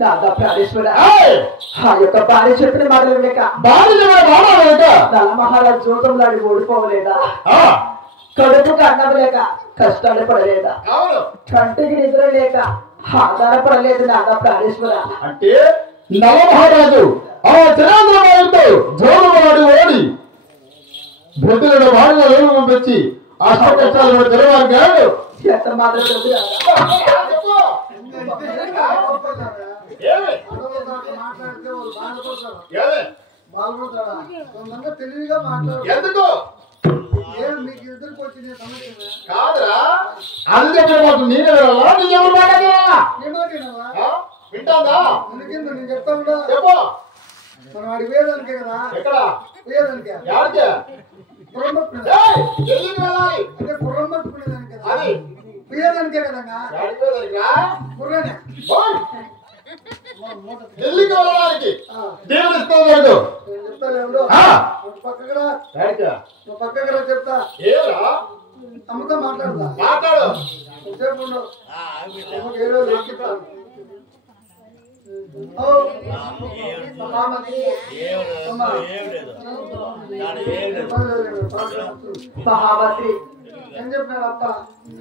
దాదా ప్రాణేశ్వర ఆ యొక్క భార్య చెప్పిన మాటలు లేక తల మహారాజు జోతంలాడి ఓడిపోవలేదా? కడుపుకు అన్నం లేక కష్టాలు పడలేదా? కంటికి నిద్ర లేక ఆధారపడలేదు దాదా ప్రాణేశ్వర. అంటే నవమహారాజు ఆ చంద్రబాబుతో జోలవాడి ఓడి బుద్ధులను వాడిన లోను పంపించి ఆ కష్టాలు తెలవారు ఎంత మాత్రం తెలివిగా మాట్లాడు. కాదురా అందుకే నేనే వింటాందా నేను చెప్తా ఉంటా. మనం వాడికి వేదానికే కదా. ఎక్కడ వేదానికే ఎవరికే పురం పట్టుకునేది అంటే పురం పట్టుకునేదానికి కదా. వేదానికే కదన్నా పుర్రనే ఢిల్లీకి వెళ్ళడానికి దేవుడు ఇస్తాడు. చెప్తాను పక్కగా చెప్తా. ఏరా అమ్మతో మాట్లాడదా? మాట్లాడు. చెప్పు మహామంత్రి ఏం చెప్పినాడు అప్ప?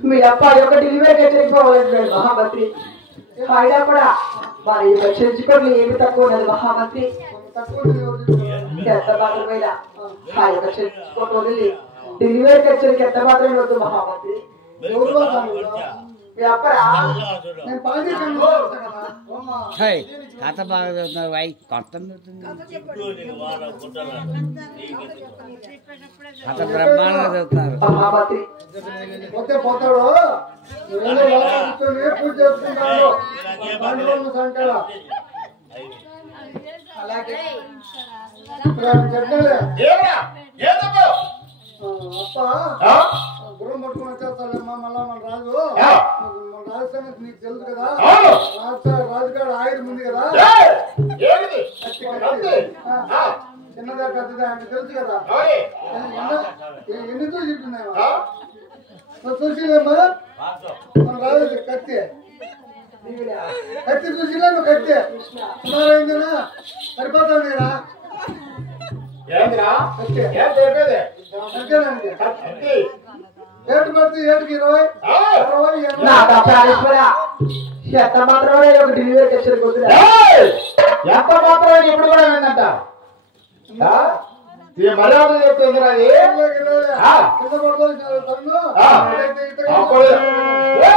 మీ అప్ప యొక్క డెలివరీ హెచ్చరిపోవాలి మహామంత్రి. అయినా కూడా మరి రక్షించుకోవడం ఏమి తక్కువ ఉన్నది మహామంత్రి. ఎంత మాత్రమేనా ఆ యొక్క చర్చించుకోవడం డెలివరీ హెచ్చరిక ఎంత మాత్రమే వద్దు మహామంత్రి. మీ అప్పరా నేను పాలి కథ బాగా చదువుతున్నారు వాయి కొత్త కథ బ్రహ్మాండంగా చదువుతున్నారు మహామంత్రి. పోతే పోతాడు పూజ చేసుకుంటాడు సంకల అప్ప గురం పట్టుకుని వచ్చేస్తాడమ్మా. మళ్ళా మన రాజు రాజు సంగతి నీకు తెలుసు కదా. రాజుగాడు ఆయుధం ఉంది కదా. చిన్నదా పెద్దదా అంటే తెలుసు కదా. ఎన్ని చూసిస్తున్నాయా చూసిలేమ్మా? మన రాజు కత్తి కత్తి చూసిలే నువ్వు కత్తి సుమారైందినా సరిపోతావు నేరా ఏటు పడితే ఏటుకి 20 ఎంత మాత్రమే ఒక డెలివరీ హెచ్చరిక ఎంత మాత్రమే ఇప్పుడు కూడా ఏంటంట మర్యాద చెప్తుందిరా కింద పడుతుంది తన్ను ఏ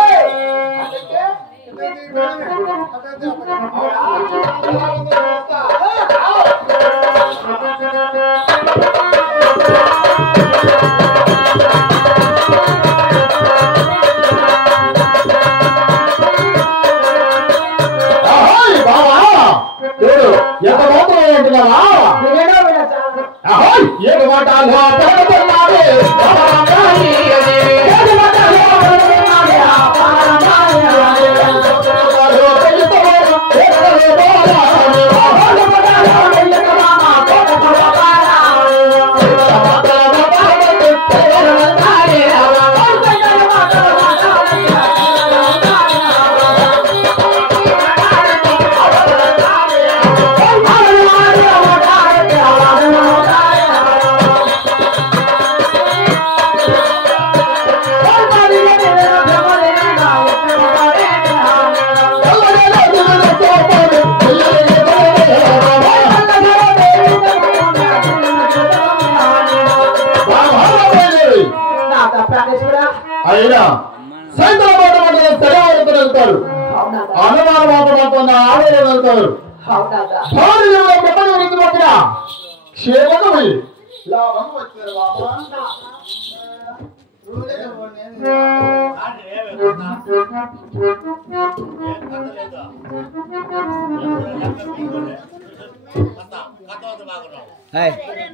కొంత ఆలయం వెళ్తారు అవునాదా భార్య ప్రపంచం గురించి పట్టిన క్షేమంగా పోయి లాభం వచ్చారు బాబా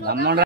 నమ్మండి